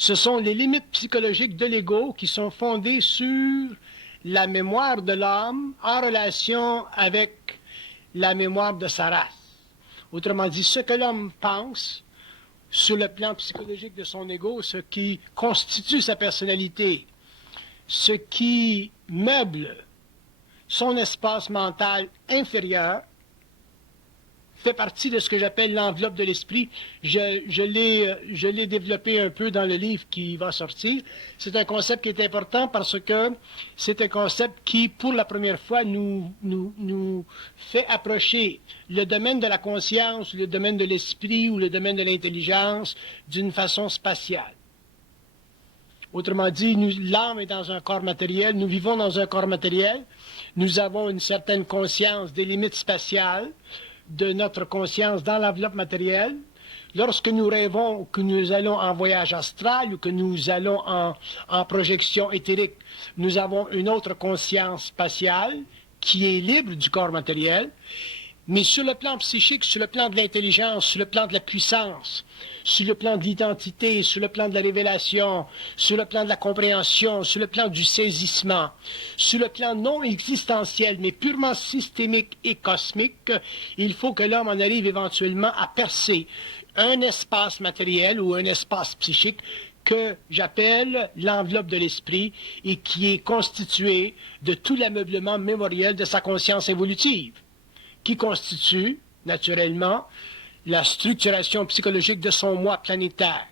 Ce sont les limites psychologiques de l'ego qui sont fondées sur la mémoire de l'homme en relation avec la mémoire de sa race. Autrement dit, ce que l'homme pense sur le plan psychologique de son ego, ce qui constitue sa personnalité, ce qui meuble son espace mental inférieur, fait partie de ce que j'appelle l'enveloppe de l'esprit. Je l'ai développé un peu dans le livre qui va sortir. C'est un concept qui est important parce que c'est un concept qui, pour la première fois, nous fait approcher le domaine de la conscience, le domaine de l'esprit ou le domaine de l'intelligence d'une façon spatiale. Autrement dit, l'âme est dans un corps matériel, nous vivons dans un corps matériel, nous avons une certaine conscience des limites spatiales de notre conscience dans l'enveloppe matérielle. Lorsque nous rêvons que nous allons en voyage astral ou que nous allons en projection éthérique, nous avons une autre conscience spatiale qui est libre du corps matériel. Mais sur le plan psychique, sur le plan de l'intelligence, sur le plan de la puissance, sur le plan de l'identité, sur le plan de la révélation, sur le plan de la compréhension, sur le plan du saisissement, sur le plan non existentiel, mais purement systémique et cosmique, il faut que l'homme en arrive éventuellement à percer un espace matériel ou un espace psychique que j'appelle l'enveloppe de l'esprit et qui est constitué de tout l'ameublement mémoriel de sa conscience évolutive, qui constitue, naturellement, la structuration psychologique de son moi planétaire.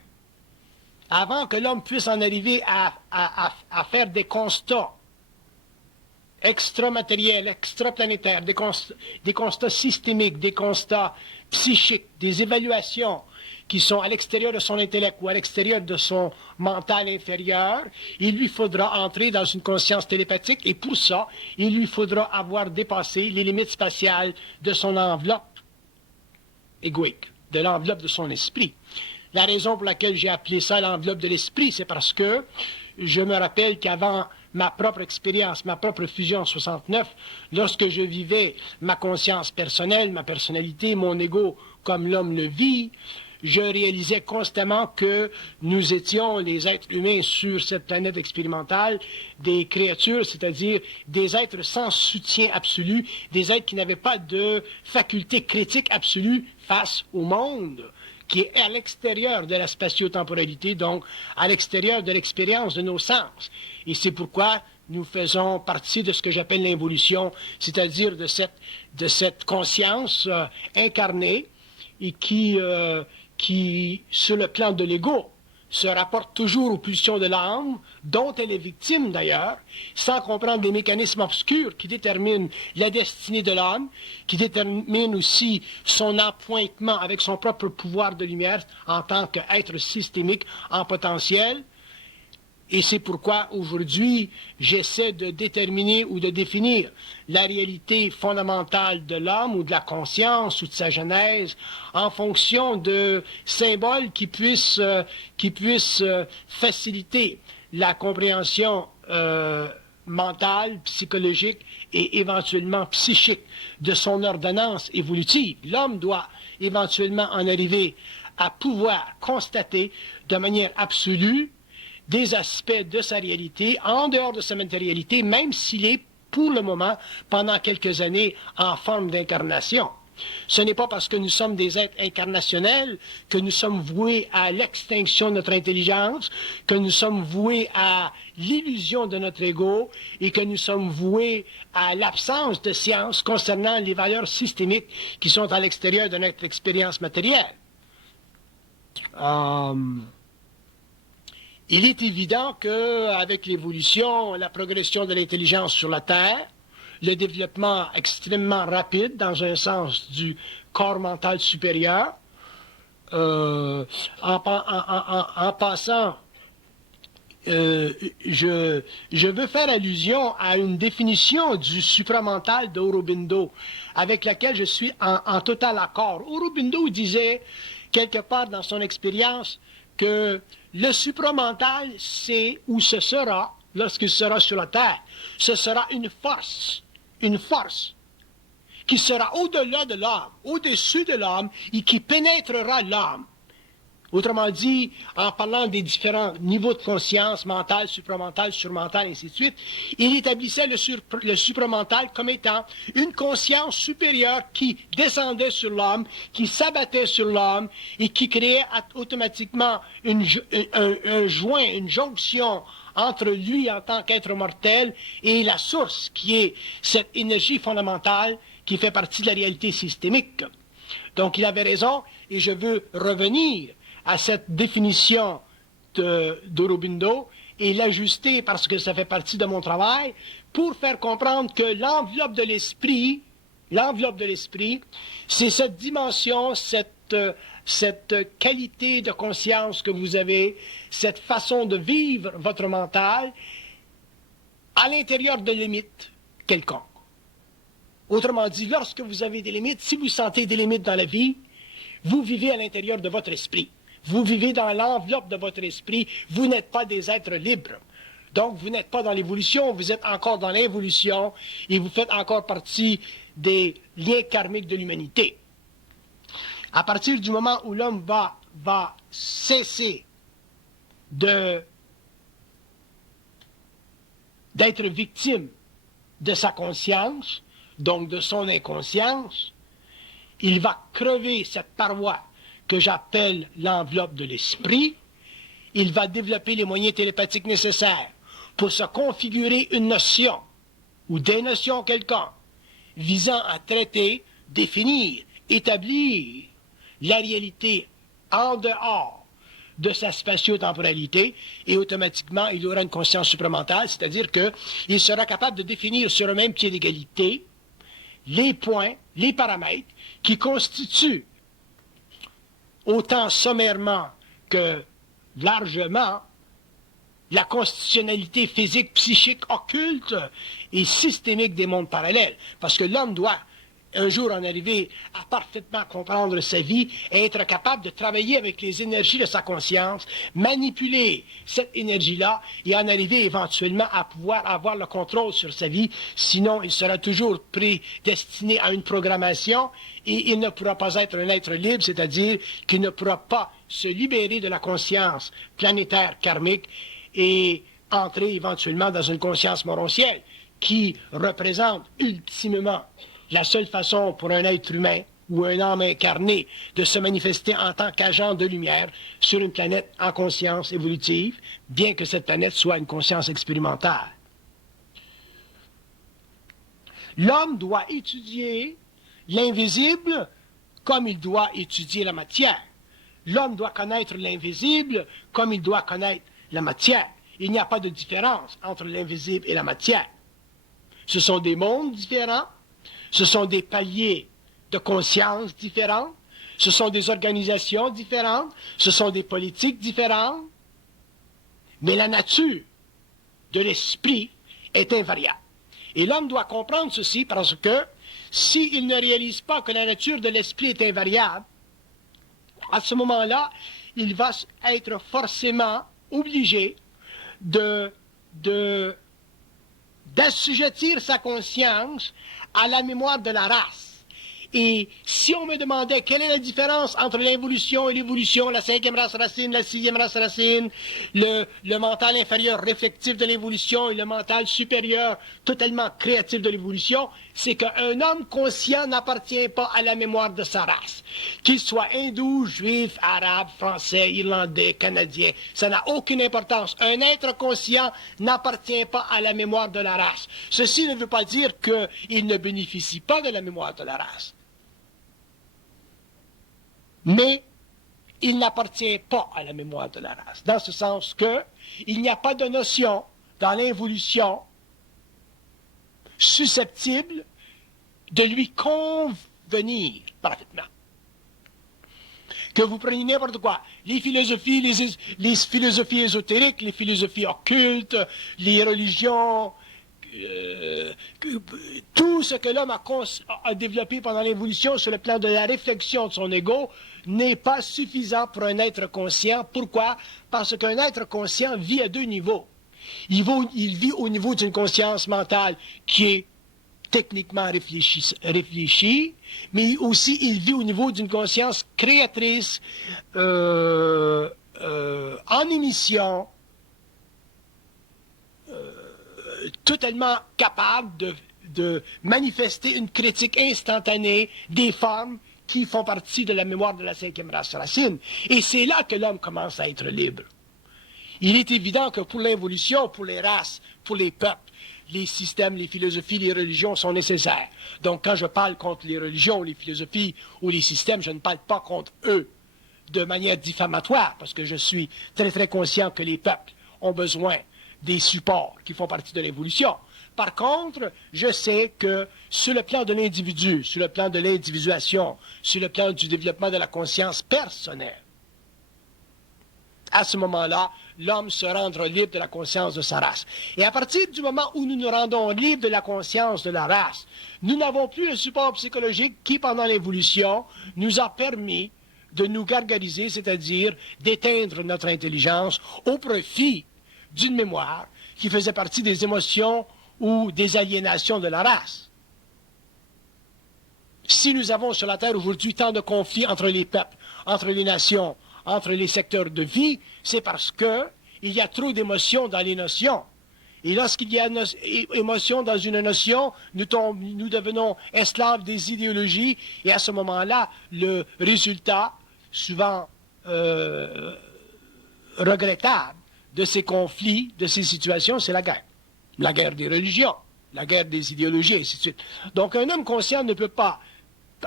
Avant que l'homme puisse en arriver à faire des constats extramatériels, extraplanétaires, des constats systémiques, des constats psychiques, des évaluations qui sont à l'extérieur de son intellect ou à l'extérieur de son mental inférieur, il lui faudra entrer dans une conscience télépathique et pour ça, il lui faudra avoir dépassé les limites spatiales de son enveloppe égoïque, de l'enveloppe de son esprit. La raison pour laquelle j'ai appelé ça l'enveloppe de l'esprit, c'est parce que je me rappelle qu'avant ma propre expérience, ma propre fusion en 69, lorsque je vivais ma conscience personnelle, ma personnalité, mon ego comme l'homme le vit, je réalisais constamment que nous étions, les êtres humains sur cette planète expérimentale, des créatures, c'est-à-dire des êtres sans soutien absolu, des êtres qui n'avaient pas de faculté critique absolue face au monde, qui est à l'extérieur de la spatio-temporalité, donc à l'extérieur de l'expérience de nos sens. Et c'est pourquoi nous faisons partie de ce que j'appelle l'involution, c'est-à-dire de cette conscience incarnée et qui, sur le plan de l'ego, se rapporte toujours aux pulsions de l'âme, dont elle est victime d'ailleurs, sans comprendre les mécanismes obscurs qui déterminent la destinée de l'âme, qui déterminent aussi son appointement avec son propre pouvoir de lumière en tant qu'être systémique en potentiel. Et c'est pourquoi aujourd'hui, j'essaie de déterminer ou de définir la réalité fondamentale de l'homme ou de la conscience ou de sa genèse en fonction de symboles qui puissent faciliter la compréhension mentale, psychologique et éventuellement psychique de son ordonnance évolutive. L'homme doit éventuellement en arriver à pouvoir constater de manière absolue des aspects de sa réalité, en dehors de sa matérialité, même s'il est, pour le moment, pendant quelques années, en forme d'incarnation. Ce n'est pas parce que nous sommes des êtres incarnationnels que nous sommes voués à l'extinction de notre intelligence, que nous sommes voués à l'illusion de notre ego et que nous sommes voués à l'absence de science concernant les valeurs systémiques qui sont à l'extérieur de notre expérience matérielle. Il est évident qu'avec l'évolution, la progression de l'intelligence sur la Terre, le développement extrêmement rapide dans un sens du corps mental supérieur, en passant, je veux faire allusion à une définition du supramental d'Aurobindo, avec laquelle je suis en total accord. Aurobindo disait, quelque part dans son expérience, que le supramental, c'est ou ce sera, lorsqu'il sera sur la terre, ce sera une force qui sera au-delà de l'homme, au-dessus de l'homme et qui pénétrera l'homme Autrement dit, en parlant des différents niveaux de conscience, mentale, supramentale, surmentale, et ainsi de suite, il établissait le supramental comme étant une conscience supérieure qui descendait sur l'homme, qui s'abattait sur l'homme et qui créait automatiquement un joint, une jonction entre lui en tant qu'être mortel et la source qui est cette énergie fondamentale qui fait partie de la réalité systémique. Donc il avait raison et je veux revenir à cette définition d'Aurobindo et l'ajuster parce que ça fait partie de mon travail pour faire comprendre que l'enveloppe de l'esprit, c'est cette dimension, cette qualité de conscience que vous avez, cette façon de vivre votre mental à l'intérieur de limites quelconques. Autrement dit, lorsque vous avez des limites, si vous sentez des limites dans la vie, vous vivez à l'intérieur de votre esprit. Vous vivez dans l'enveloppe de votre esprit. Vous n'êtes pas des êtres libres. Donc, vous n'êtes pas dans l'évolution, vous êtes encore dans l'involution et vous faites encore partie des liens karmiques de l'humanité. À partir du moment où l'homme va cesser d'être victime de sa conscience, donc de son inconscience, il va crever cette paroi que j'appelle l'enveloppe de l'esprit. Il va développer les moyens télépathiques nécessaires pour se configurer une notion ou des notions quelconques visant à traiter, définir, établir la réalité en dehors de sa spatio-temporalité et automatiquement il aura une conscience supramentale, c'est-à-dire qu'il sera capable de définir sur un même pied d'égalité les points, les paramètres qui constituent autant sommairement que largement la constitutionnalité physique, psychique, occulte et systémique des mondes parallèles. Parce que l'homme doit un jour en arriver à parfaitement comprendre sa vie et être capable de travailler avec les énergies de sa conscience, manipuler cette énergie-là et en arriver éventuellement à pouvoir avoir le contrôle sur sa vie. Sinon, il sera toujours prédestiné à une programmation et il ne pourra pas être un être libre, c'est-à-dire qu'il ne pourra pas se libérer de la conscience planétaire karmique et entrer éventuellement dans une conscience moroncielle qui représente ultimement la seule façon pour un être humain ou un âme incarné de se manifester en tant qu'agent de lumière sur une planète en conscience évolutive, bien que cette planète soit une conscience expérimentale. L'homme doit étudier l'invisible comme il doit étudier la matière. L'homme doit connaître l'invisible comme il doit connaître la matière. Il n'y a pas de différence entre l'invisible et la matière. Ce sont des mondes différents. Ce sont des paliers de conscience différents, ce sont des organisations différentes, ce sont des politiques différentes, mais la nature de l'esprit est invariable. Et l'homme doit comprendre ceci parce que s'il ne réalise pas que la nature de l'esprit est invariable, à ce moment-là, il va être forcément obligé d'assujettir sa conscience à la mémoire de la race. Et si on me demandait quelle est la différence entre l'involution et l'évolution, la 5e race racine, la 6e race racine, le mental inférieur réflectif de l'évolution et le mental supérieur totalement créatif de l'évolution, c'est qu'un homme conscient n'appartient pas à la mémoire de sa race. Qu'il soit hindou, juif, arabe, français, irlandais, canadien, ça n'a aucune importance. Un être conscient n'appartient pas à la mémoire de la race. Ceci ne veut pas dire qu'il ne bénéficie pas de la mémoire de la race. Mais il n'appartient pas à la mémoire de la race, dans ce sens qu'il n'y a pas de notion dans l'involution susceptible de lui convenir parfaitement. Que vous preniez n'importe quoi, les philosophies ésotériques, les philosophies occultes, les religions, tout ce que l'homme a développé pendant l'évolution sur le plan de la réflexion de son ego n'est pas suffisant pour un être conscient. Pourquoi? Parce qu'un être conscient vit à deux niveaux. Il vit au niveau d'une conscience mentale qui est techniquement réfléchi, mais aussi il vit au niveau d'une conscience créatrice, en émission, totalement capable de manifester une critique instantanée des formes qui font partie de la mémoire de la cinquième race racine. Et c'est là que l'homme commence à être libre. Il est évident que pour l'évolution, pour les races, pour les peuples, les systèmes, les philosophies, les religions sont nécessaires. Donc quand je parle contre les religions, les philosophies ou les systèmes, je ne parle pas contre eux de manière diffamatoire, parce que je suis très très conscient que les peuples ont besoin des supports qui font partie de l'évolution. Par contre, je sais que sur le plan de l'individu, sur le plan de l'individuation, sur le plan du développement de la conscience personnelle, à ce moment-là, l'homme se rendra libre de la conscience de sa race. Et à partir du moment où nous nous rendons libres de la conscience de la race, nous n'avons plus le support psychologique qui, pendant l'évolution, nous a permis de nous gargariser, c'est-à-dire d'éteindre notre intelligence au profit d'une mémoire qui faisait partie des émotions ou des aliénations de la race. Si nous avons sur la Terre aujourd'hui tant de conflits entre les peuples, entre les nations, entre les secteurs de vie, c'est parce que il y a trop d'émotions dans les notions. Et lorsqu'il y a émotion dans une notion, nous devenons esclaves des idéologies, et à ce moment-là, le résultat, souvent regrettable, de ces conflits, de ces situations, c'est la guerre. La guerre des religions, la guerre des idéologies, et ainsi de suite. Donc un homme conscient ne peut pas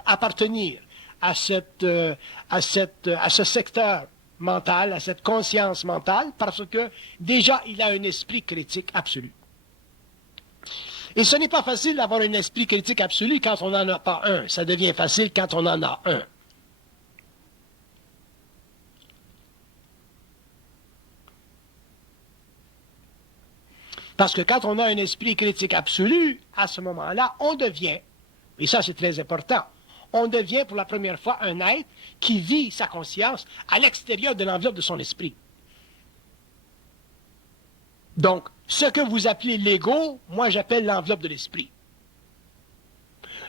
appartenir à ce secteur mental, à cette conscience mentale, parce que déjà il a un esprit critique absolu. Et ce n'est pas facile d'avoir un esprit critique absolu quand on n'en a pas un. Ça devient facile quand on en a un. Parce que quand on a un esprit critique absolu, à ce moment-là, on devient, et ça c'est très important, on devient pour la première fois un être qui vit sa conscience à l'extérieur de l'enveloppe de son esprit. Donc, ce que vous appelez l'ego, moi j'appelle l'enveloppe de l'esprit.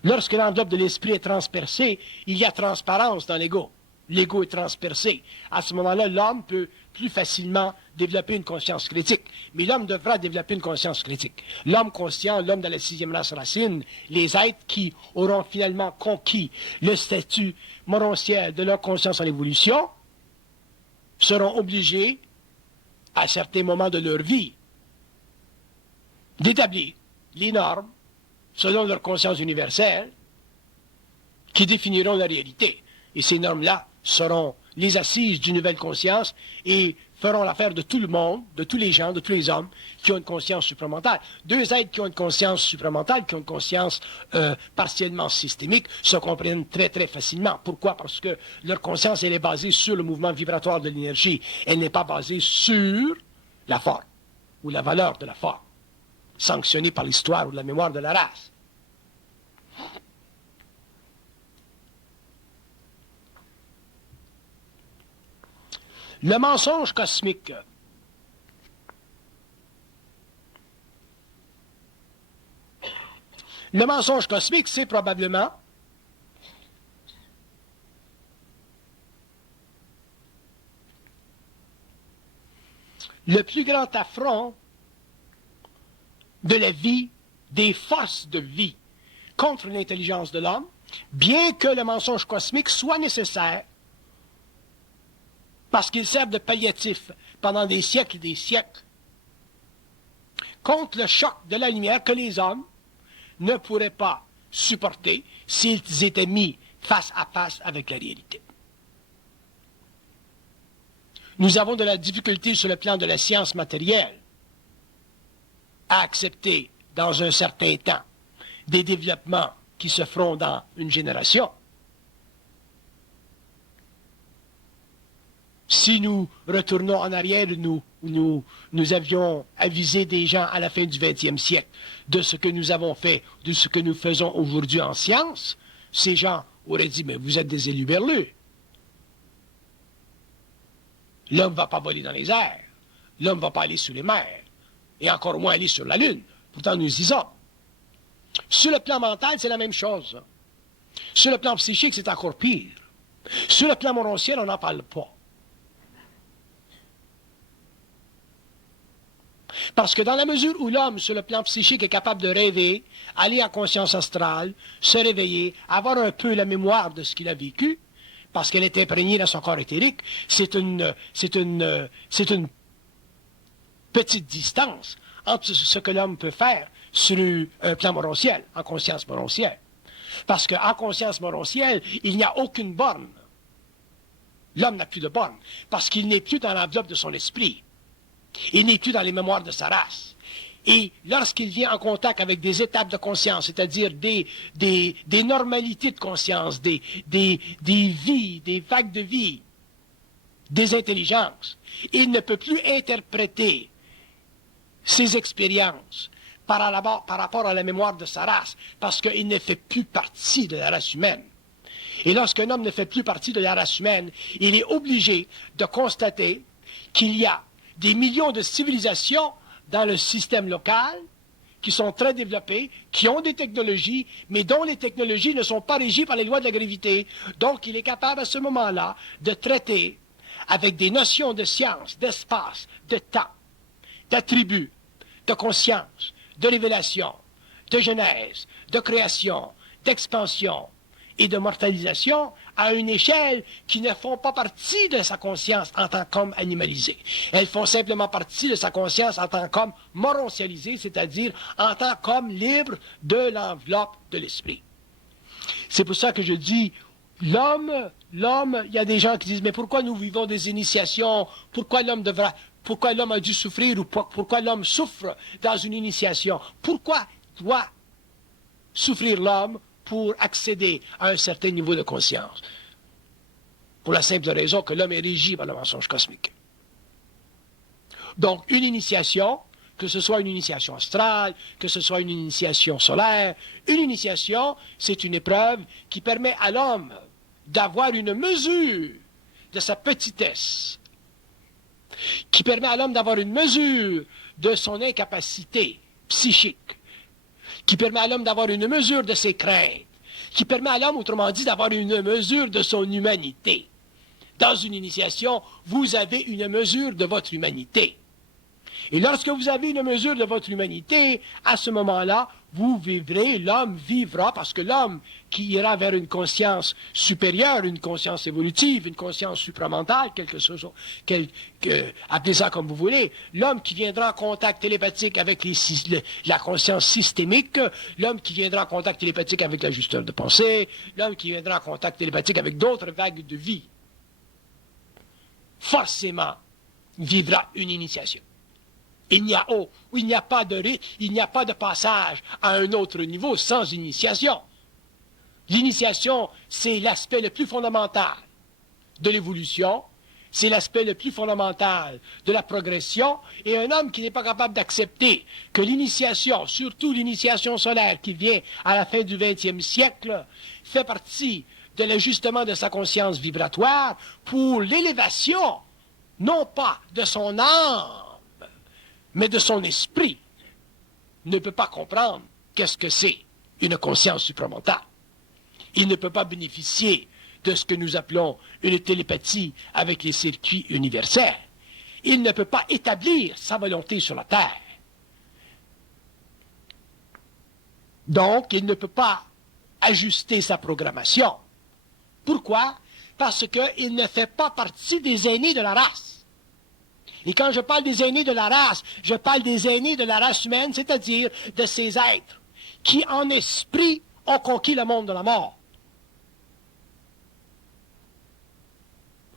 Lorsque l'enveloppe de l'esprit est transpercée, il y a transparence dans l'ego. L'ego est transpercé. À ce moment-là, l'homme peut plus facilement développer une conscience critique. Mais l'homme devra développer une conscience critique. L'homme conscient, l'homme de la sixième race racine, les êtres qui auront finalement conquis le statut morontiel de leur conscience en évolution, seront obligés, à certains moments de leur vie, d'établir les normes, selon leur conscience universelle, qui définiront la réalité. Et ces normes-là seront les assises d'une nouvelle conscience et feront l'affaire de tout le monde, de tous les gens, de tous les hommes qui ont une conscience supramentale. Deux êtres qui ont une conscience supramentale, qui ont une conscience partiellement systémique, se comprennent très très facilement. Pourquoi? Parce que leur conscience, elle est basée sur le mouvement vibratoire de l'énergie. Elle n'est pas basée sur la forme ou la valeur de la forme, sanctionnée par l'histoire ou la mémoire de la race. Le mensonge cosmique. Le mensonge cosmique, c'est probablement le plus grand affront de la vie, des forces de vie contre l'intelligence de l'homme, bien que le mensonge cosmique soit nécessaire parce qu'il sert de palliatif pendant des siècles et des siècles contre le choc de la lumière que les hommes ne pourraient pas supporter s'ils étaient mis face à face avec la réalité. Nous avons de la difficulté sur le plan de la science matérielle à accepter dans un certain temps des développements qui se feront dans une génération. Si nous retournons en arrière, nous avions avisé des gens à la fin du XXe siècle de ce que nous avons fait, de ce que nous faisons aujourd'hui en science, ces gens auraient dit, mais vous êtes des éluberlus. L'homme ne va pas voler dans les airs, l'homme ne va pas aller sous les mers, et encore moins aller sur la Lune. Pourtant, nous y sommes. Sur le plan mental, c'est la même chose. Sur le plan psychique, c'est encore pire. Sur le plan morontiel, on n'en parle pas. Parce que dans la mesure où l'homme, sur le plan psychique, est capable de rêver, aller en conscience astrale, se réveiller, avoir un peu la mémoire de ce qu'il a vécu, parce qu'elle est imprégnée dans son corps éthérique, c'est une petite distance entre ce que l'homme peut faire sur un plan morontiel, en conscience morontielle. Parce qu'en conscience morontielle, il n'y a aucune borne. L'homme n'a plus de borne, parce qu'il n'est plus dans l'enveloppe de son esprit. Il n'est plus dans les mémoires de sa race. Et lorsqu'il vient en contact avec des étapes de conscience, c'est-à-dire des normalités de conscience, des vies, des vagues de vie, des intelligences, il ne peut plus interpréter ses expériences par rapport à la mémoire de sa race, parce qu'il ne fait plus partie de la race humaine. Et lorsqu'un homme ne fait plus partie de la race humaine, il est obligé de constater qu'il y a des millions de civilisations dans le système local qui sont très développées, qui ont des technologies, mais dont les technologies ne sont pas régies par les lois de la gravité. Donc, il est capable à ce moment-là de traiter avec des notions de science, d'espace, de temps, d'attributs, de conscience, de révélation, de genèse, de création, d'expansion et de mortalisation à une échelle qui ne font pas partie de sa conscience en tant qu'homme animalisé. Elles font simplement partie de sa conscience en tant qu'homme morontialisé, c'est-à-dire en tant qu'homme libre de l'enveloppe de l'esprit. C'est pour ça que je dis, l'homme, il y a des gens qui disent, mais pourquoi nous vivons des initiations? Pourquoi l'homme a dû souffrir ou pourquoi l'homme souffre dans une initiation? Pourquoi doit souffrir l'homme pour accéder à un certain niveau de conscience? Pour la simple raison que l'homme est régi par le mensonge cosmique. Donc, une initiation, que ce soit une initiation astrale, que ce soit une initiation solaire, une initiation, c'est une épreuve qui permet à l'homme d'avoir une mesure de sa petitesse, qui permet à l'homme d'avoir une mesure de son incapacité psychique, qui permet à l'homme d'avoir une mesure de ses craintes, qui permet à l'homme, autrement dit, d'avoir une mesure de son humanité. Dans une initiation, vous avez une mesure de votre humanité. Et lorsque vous avez une mesure de votre humanité, à ce moment-là, vous vivrez, l'homme vivra, parce que l'homme qui ira vers une conscience supérieure, une conscience évolutive, une conscience supramentale, quelque chose, appelez ça comme vous voulez, l'homme qui viendra en contact télépathique avec la conscience systémique, l'homme qui viendra en contact télépathique avec l'ajusteur de pensée, l'homme qui viendra en contact télépathique avec d'autres vagues de vie, forcément vivra une initiation. Il n'y a pas de passage à un autre niveau sans initiation. L'initiation, c'est l'aspect le plus fondamental de l'évolution, c'est l'aspect le plus fondamental de la progression, et un homme qui n'est pas capable d'accepter que l'initiation, surtout l'initiation solaire qui vient à la fin du XXe siècle, fait partie de l'ajustement de sa conscience vibratoire pour l'élévation, non pas de son âme, mais de son esprit, ne peut pas comprendre qu'est-ce que c'est une conscience supramentale. Il ne peut pas bénéficier de ce que nous appelons une télépathie avec les circuits universels. Il ne peut pas établir sa volonté sur la Terre. Donc, il ne peut pas ajuster sa programmation. Pourquoi? Parce qu'il ne fait pas partie des aînés de la race. Et quand je parle des aînés de la race, je parle des aînés de la race humaine, c'est-à-dire de ces êtres qui, en esprit, ont conquis le monde de la mort.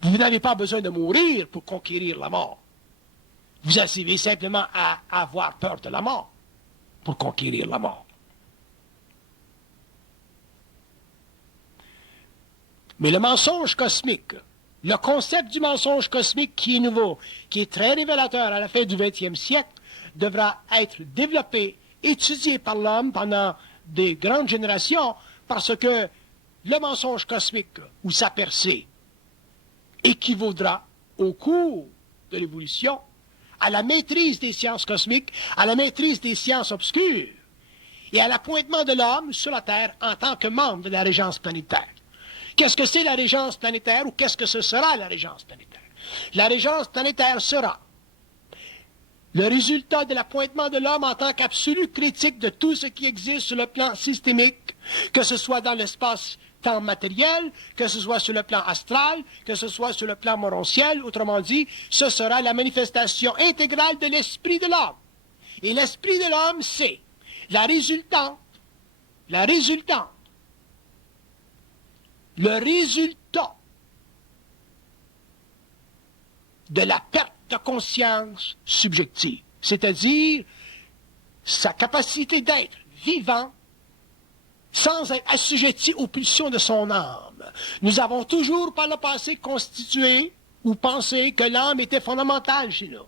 Vous n'avez pas besoin de mourir pour conquérir la mort. Vous avez simplement à avoir peur de la mort pour conquérir la mort. Mais le mensonge cosmique, le concept du mensonge cosmique qui est nouveau, qui est très révélateur à la fin du XXe siècle, devra être développé, étudié par l'homme pendant des grandes générations, parce que le mensonge cosmique, ou sa percée, équivaudra au cours de l'évolution à la maîtrise des sciences cosmiques, à la maîtrise des sciences obscures. et à l'appointement de l'homme sur la Terre en tant que membre de la régence planétaire. Qu'est-ce que c'est la régence planétaire ou qu'est-ce que ce sera la régence planétaire? La régence planétaire sera le résultat de l'appointement de l'homme en tant qu'absolu critique de tout ce qui existe sur le plan systémique, que ce soit dans l'espace-temps matériel, que ce soit sur le plan astral, que ce soit sur le plan morontiel. Autrement dit, ce sera la manifestation intégrale de l'esprit de l'homme. Et l'esprit de l'homme, c'est la résultante, le résultat de la perte de conscience subjective, c'est-à-dire sa capacité d'être vivant sans être assujetti aux pulsions de son âme. Nous avons toujours par le passé constitué ou pensé que l'âme était fondamentale chez nous.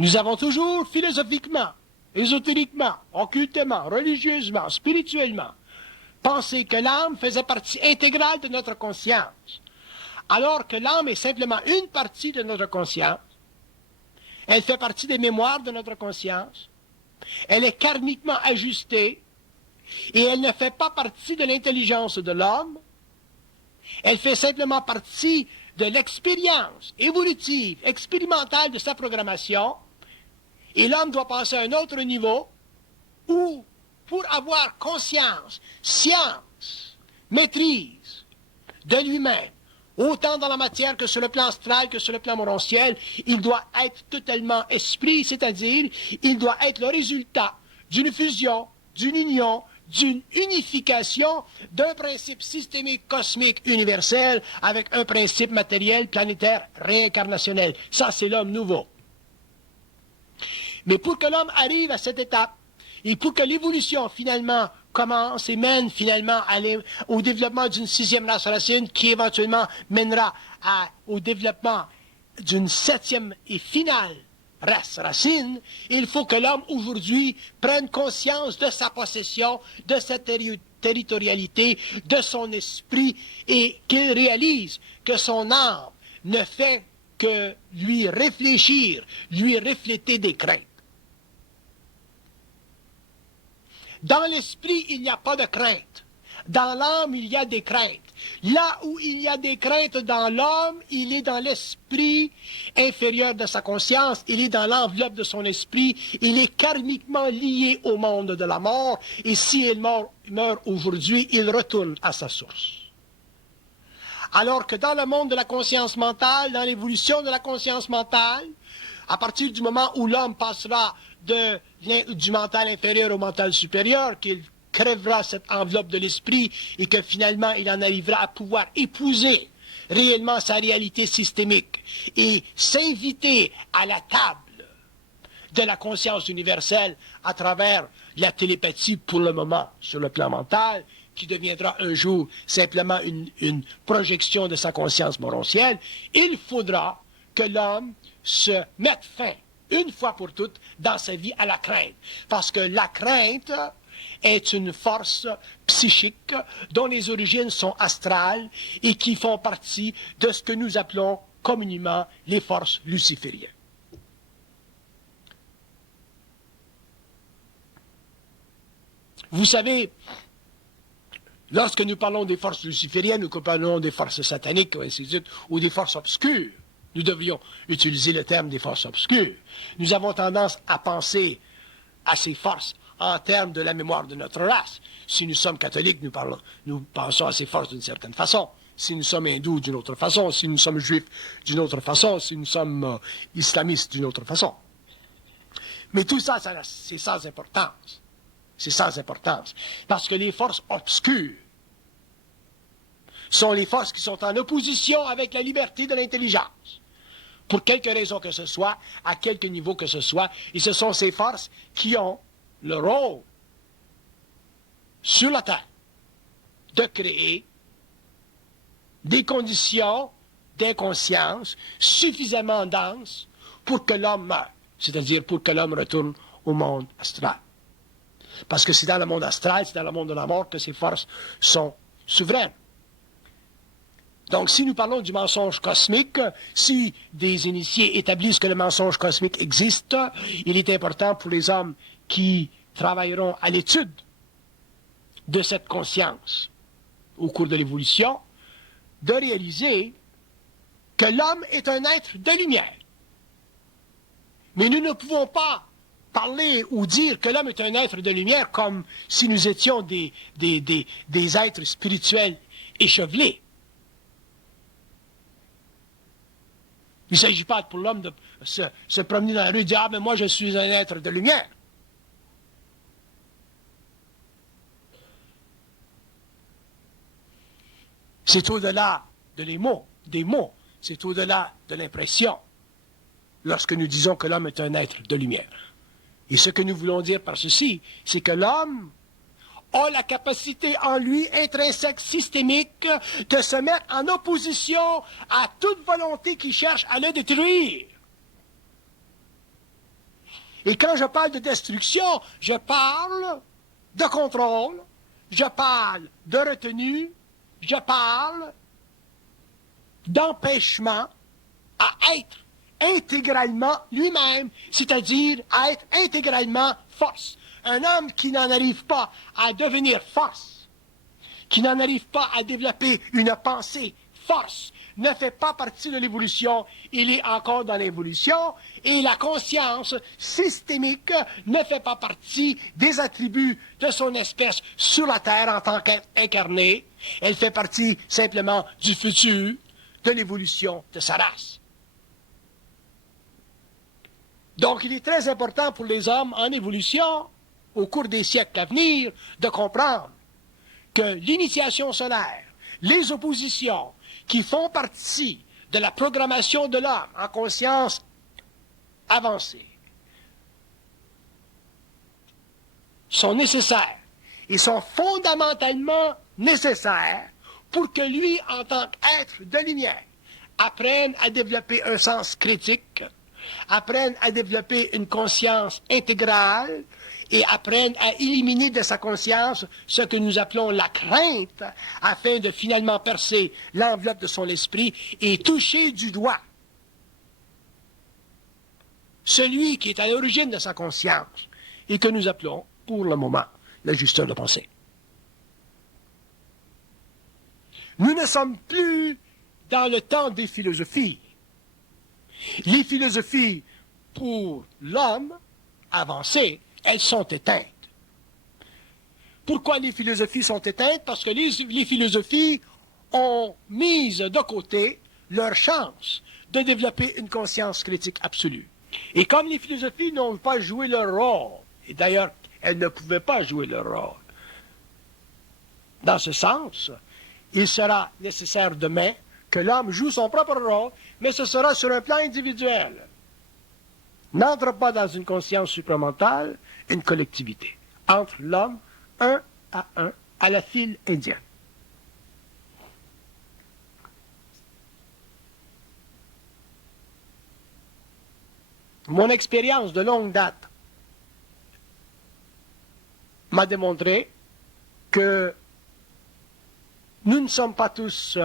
Nous avons toujours philosophiquement, ésotériquement, occultement, religieusement, spirituellement, pensé que l'âme faisait partie intégrale de notre conscience. Alors que l'âme est simplement une partie de notre conscience, elle fait partie des mémoires de notre conscience, elle est karmiquement ajustée, et elle ne fait pas partie de l'intelligence de l'homme, elle fait simplement partie de l'expérience évolutive, expérimentale de sa programmation, et l'homme doit passer à un autre niveau où, pour avoir conscience, science, maîtrise de lui-même, autant dans la matière que sur le plan astral, que sur le plan morontiel, il doit être totalement esprit, c'est-à-dire, il doit être le résultat d'une fusion, d'une union, d'une unification d'un principe systémique, cosmique, universel, avec un principe matériel, planétaire, réincarnationnel. Ça, c'est l'homme nouveau. Mais pour que l'homme arrive à cette étape, et pour que l'évolution, finalement, commence et mène finalement au développement d'une sixième race racine qui éventuellement mènera au développement d'une septième et finale race racine, il faut que l'homme aujourd'hui prenne conscience de sa possession, de sa territorialité, de son esprit et qu'il réalise que son âme ne fait que lui réfléchir, lui refléter des craintes. Dans l'esprit, il n'y a pas de crainte. Dans l'âme, il y a des craintes. Là où il y a des craintes dans l'homme, il est dans l'esprit inférieur de sa conscience, il est dans l'enveloppe de son esprit, il est karmiquement lié au monde de la mort, et si il meurt aujourd'hui, il retourne à sa source. Alors que dans le monde de la conscience mentale, dans l'évolution de la conscience mentale, à partir du moment où l'homme passera du mental inférieur au mental supérieur, qu'il crèvera cette enveloppe de l'esprit et que finalement il en arrivera à pouvoir épouser réellement sa réalité systémique et s'inviter à la table de la conscience universelle à travers la télépathie pour le moment sur le plan mental, qui deviendra un jour simplement une projection de sa conscience morontielle, il faudra que l'homme se mette fin une fois pour toutes, dans sa vie, à la crainte. Parce que la crainte est une force psychique dont les origines sont astrales et qui font partie de ce que nous appelons communément les forces lucifériennes. Vous savez, lorsque nous parlons des forces lucifériennes, nous parlons des forces sataniques, ou des forces obscures, nous devrions utiliser le terme des forces obscures. Nous avons tendance à penser à ces forces en termes de la mémoire de notre race. Si nous sommes catholiques, nous pensons à ces forces d'une certaine façon. Si nous sommes hindous, d'une autre façon. Si nous sommes juifs, d'une autre façon. Si nous sommes islamistes, d'une autre façon. Mais tout ça, c'est sans importance. C'est sans importance. Parce que les forces obscures sont les forces qui sont en opposition avec la liberté de l'intelligence. Pour quelque raison que ce soit, à quelque niveau que ce soit, et ce sont ces forces qui ont le rôle sur la Terre de créer des conditions d'inconscience suffisamment denses pour que l'homme meure, c'est-à-dire pour que l'homme retourne au monde astral. Parce que c'est dans le monde astral, c'est dans le monde de la mort que ces forces sont souveraines. Donc, si nous parlons du mensonge cosmique, si des initiés établissent que le mensonge cosmique existe, il est important pour les hommes qui travailleront à l'étude de cette conscience au cours de l'évolution, de réaliser que l'homme est un être de lumière. Mais nous ne pouvons pas parler ou dire que l'homme est un être de lumière comme si nous étions des êtres spirituels échevelés. Il ne s'agit pas pour l'homme de se promener dans la rue et dire « Ah, mais moi je suis un être de lumière ». C'est au-delà des mots, c'est au-delà de l'impression lorsque nous disons que l'homme est un être de lumière. Et ce que nous voulons dire par ceci, c'est que l'homme a la capacité en lui intrinsèque, systémique, de se mettre en opposition à toute volonté qui cherche à le détruire. Et quand je parle de destruction, je parle de contrôle, je parle de retenue, je parle d'empêchement à être intégralement lui-même, c'est-à-dire à être intégralement force. Un homme qui n'en arrive pas à devenir force, qui n'en arrive pas à développer une pensée force, ne fait pas partie de l'évolution, il est encore dans l'évolution, et la conscience systémique ne fait pas partie des attributs de son espèce sur la Terre en tant qu'incarnée, elle fait partie simplement du futur, de l'évolution de sa race. Donc il est très important pour les hommes en évolution, au cours des siècles à venir, de comprendre que l'initiation solaire, les oppositions qui font partie de la programmation de l'homme en conscience avancée sont nécessaires et sont fondamentalement nécessaires pour que lui, en tant qu'être de lumière, apprenne à développer un sens critique, apprenne à développer une conscience intégrale et apprenne à éliminer de sa conscience ce que nous appelons la crainte, afin de finalement percer l'enveloppe de son esprit et toucher du doigt celui qui est à l'origine de sa conscience et que nous appelons, pour le moment, l'ajusteur de pensée. Nous ne sommes plus dans le temps des philosophies. Les philosophies, pour l'homme avancé, elles sont éteintes. Pourquoi les philosophies sont éteintes? Parce que les philosophies ont mis de côté leur chance de développer une conscience critique absolue. Et comme les philosophies n'ont pas joué leur rôle, et d'ailleurs, elles ne pouvaient pas jouer leur rôle, dans ce sens, il sera nécessaire demain que l'homme joue son propre rôle, mais ce sera sur un plan individuel. N'entre pas dans une conscience supramentale, une collectivité. Entre l'homme, un, à la file indienne. Mon expérience de longue date m'a démontré que nous ne sommes pas tous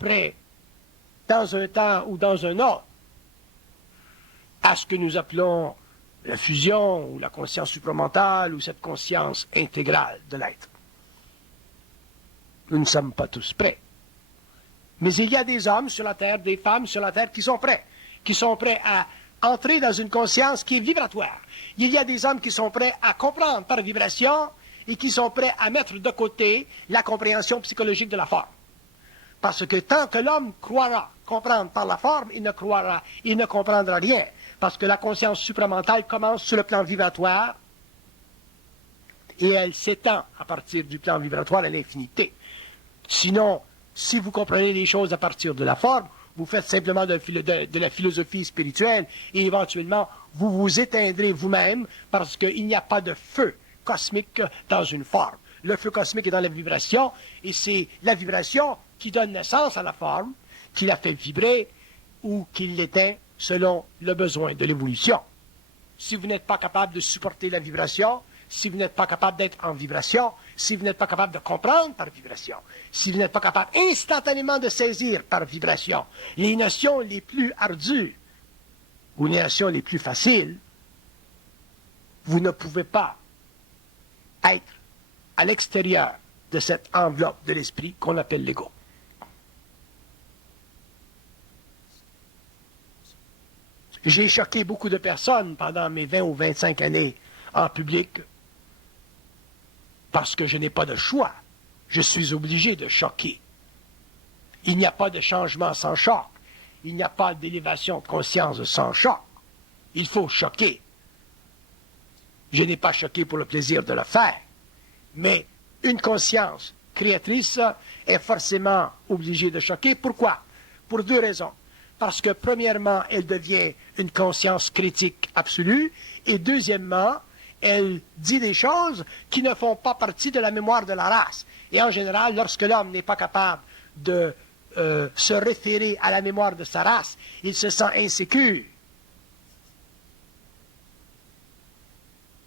prêts, dans un temps ou dans un autre, à ce que nous appelons la fusion ou la conscience supramentale ou cette conscience intégrale de l'être. Nous ne sommes pas tous prêts. Mais il y a des hommes sur la Terre, des femmes sur la Terre qui sont prêts à entrer dans une conscience qui est vibratoire. Il y a des hommes qui sont prêts à comprendre par vibration et qui sont prêts à mettre de côté la compréhension psychologique de la forme. Parce que tant que l'homme croira comprendre par la forme, il ne comprendra rien. Parce que la conscience supramentale commence sur le plan vibratoire et elle s'étend à partir du plan vibratoire à l'infinité. Sinon, si vous comprenez les choses à partir de la forme, vous faites simplement de la philosophie spirituelle et éventuellement, vous vous éteindrez vous-même parce qu'il n'y a pas de feu cosmique dans une forme. Le feu cosmique est dans la vibration et c'est la vibration qui donne naissance à la forme, qui la fait vibrer ou qui l'éteint selon le besoin de l'évolution. Si vous n'êtes pas capable de supporter la vibration, si vous n'êtes pas capable d'être en vibration, si vous n'êtes pas capable de comprendre par vibration, si vous n'êtes pas capable instantanément de saisir par vibration les notions les plus ardues ou les notions les plus faciles, vous ne pouvez pas être à l'extérieur de cette enveloppe de l'esprit qu'on appelle l'ego. J'ai choqué beaucoup de personnes pendant mes 20 ou 25 années en public parce que je n'ai pas de choix. Je suis obligé de choquer. Il n'y a pas de changement sans choc. Il n'y a pas d'élévation de conscience sans choc. Il faut choquer. Je n'ai pas choqué pour le plaisir de le faire, mais une conscience créatrice est forcément obligée de choquer. Pourquoi? Pour deux raisons. Parce que, premièrement, elle devient une conscience critique absolue, et deuxièmement, elle dit des choses qui ne font pas partie de la mémoire de la race. Et en général, lorsque l'homme n'est pas capable de se référer à la mémoire de sa race, il se sent insécure.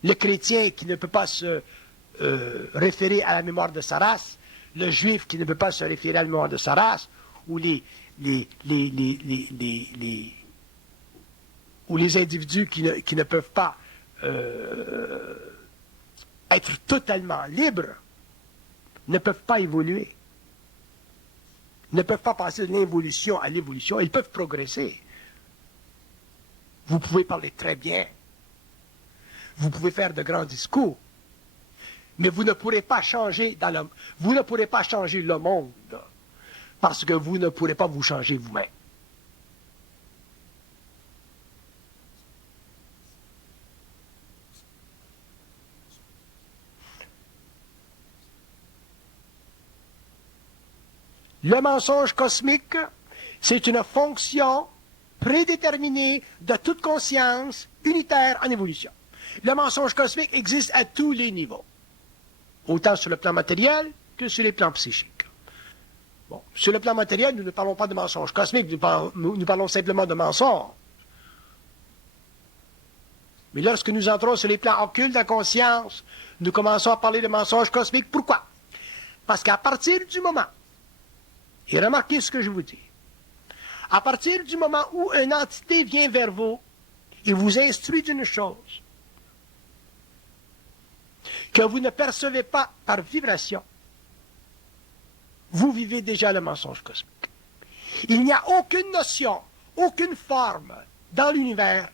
Le chrétien qui ne peut pas se référer à la mémoire de sa race, le juif qui ne peut pas se référer à la mémoire de sa race, ou les individus qui ne peuvent pas être totalement libres, ne peuvent pas évoluer, ne peuvent pas passer de l'involution à l'évolution, ils peuvent progresser. Vous pouvez parler très bien, vous pouvez faire de grands discours, mais vous ne pourrez pas changer vous ne pourrez pas changer le monde, parce que vous ne pourrez pas vous changer vous-même. Le mensonge cosmique, c'est une fonction prédéterminée de toute conscience unitaire en évolution. Le mensonge cosmique existe à tous les niveaux, autant sur le plan matériel que sur les plans psychiques. Bon, sur le plan matériel, nous ne parlons pas de mensonge cosmique, nous parlons simplement de mensonge. Mais lorsque nous entrons sur les plans occultes de la conscience, nous commençons à parler de mensonge cosmique. Pourquoi? Parce qu'à partir du moment, et remarquez ce que je vous dis, à partir du moment où une entité vient vers vous et vous instruit d'une chose que vous ne percevez pas par vibration, vous vivez déjà le mensonge cosmique. Il n'y a aucune notion, aucune forme dans l'univers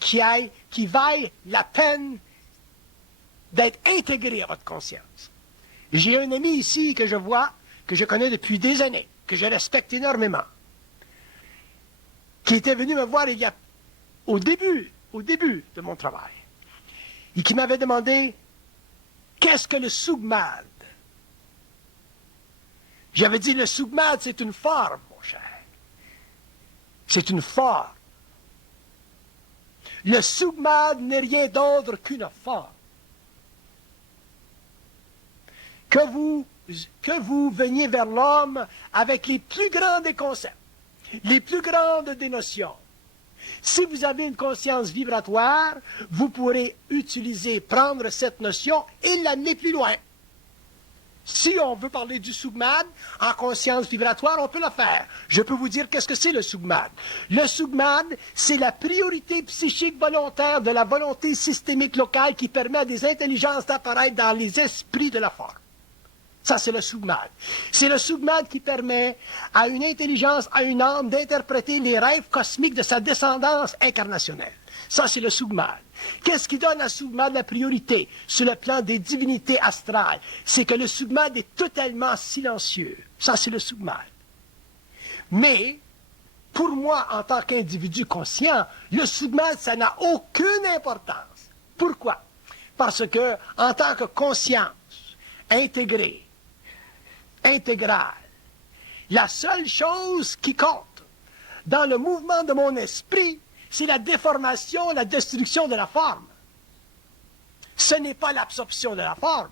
qui vaille la peine d'être intégrée à votre conscience. J'ai un ami ici que je vois, que je connais depuis des années, que je respecte énormément, qui était venu me voir au début de mon travail, et qui m'avait demandé « Qu'est-ce que le Sougmad ?» J'avais dit, le Sougmad, c'est une forme, mon cher. C'est une forme. Le Sougmad n'est rien d'autre qu'une forme. Que vous veniez vers l'homme avec les plus grands des concepts, les plus grandes des notions. Si vous avez une conscience vibratoire, vous pourrez prendre cette notion et l'amener plus loin. Si on veut parler du Sougmad en conscience vibratoire, on peut le faire. Je peux vous dire qu'est-ce que c'est le Sougmad. Le Sougmad, c'est la priorité psychique volontaire de la volonté systémique locale qui permet à des intelligences d'apparaître dans les esprits de la forme. Ça, c'est le Sougmad. C'est le Sougmad qui permet à une intelligence, à une âme, d'interpréter les rêves cosmiques de sa descendance incarnationnelle. Ça, c'est le Sougmad. Qu'est-ce qui donne à Sougmad la priorité sur le plan des divinités astrales? C'est que le Sougmad est totalement silencieux. Ça, c'est le Sougmad. Mais, pour moi, en tant qu'individu conscient, le Sougmad, ça n'a aucune importance. Pourquoi? Parce que, en tant que conscience intégrée, intégrale, la seule chose qui compte dans le mouvement de mon esprit, c'est la déformation, la destruction de la forme. Ce n'est pas l'absorption de la forme.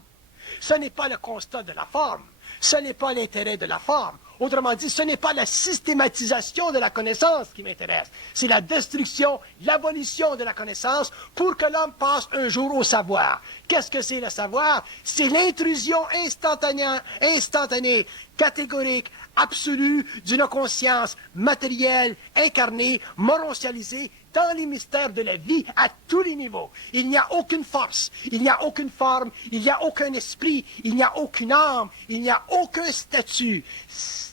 Ce n'est pas le constat de la forme. Ce n'est pas l'intérêt de la forme. Autrement dit, ce n'est pas la systématisation de la connaissance qui m'intéresse, c'est la destruction, l'abolition de la connaissance pour que l'homme passe un jour au savoir. Qu'est-ce que c'est le savoir? C'est l'intrusion instantanée, catégorique, absolue d'une conscience matérielle, incarnée, morontialisée, dans les mystères de la vie à tous les niveaux. Il n'y a aucune force, il n'y a aucune forme, il n'y a aucun esprit, il n'y a aucune âme, il n'y a aucun statut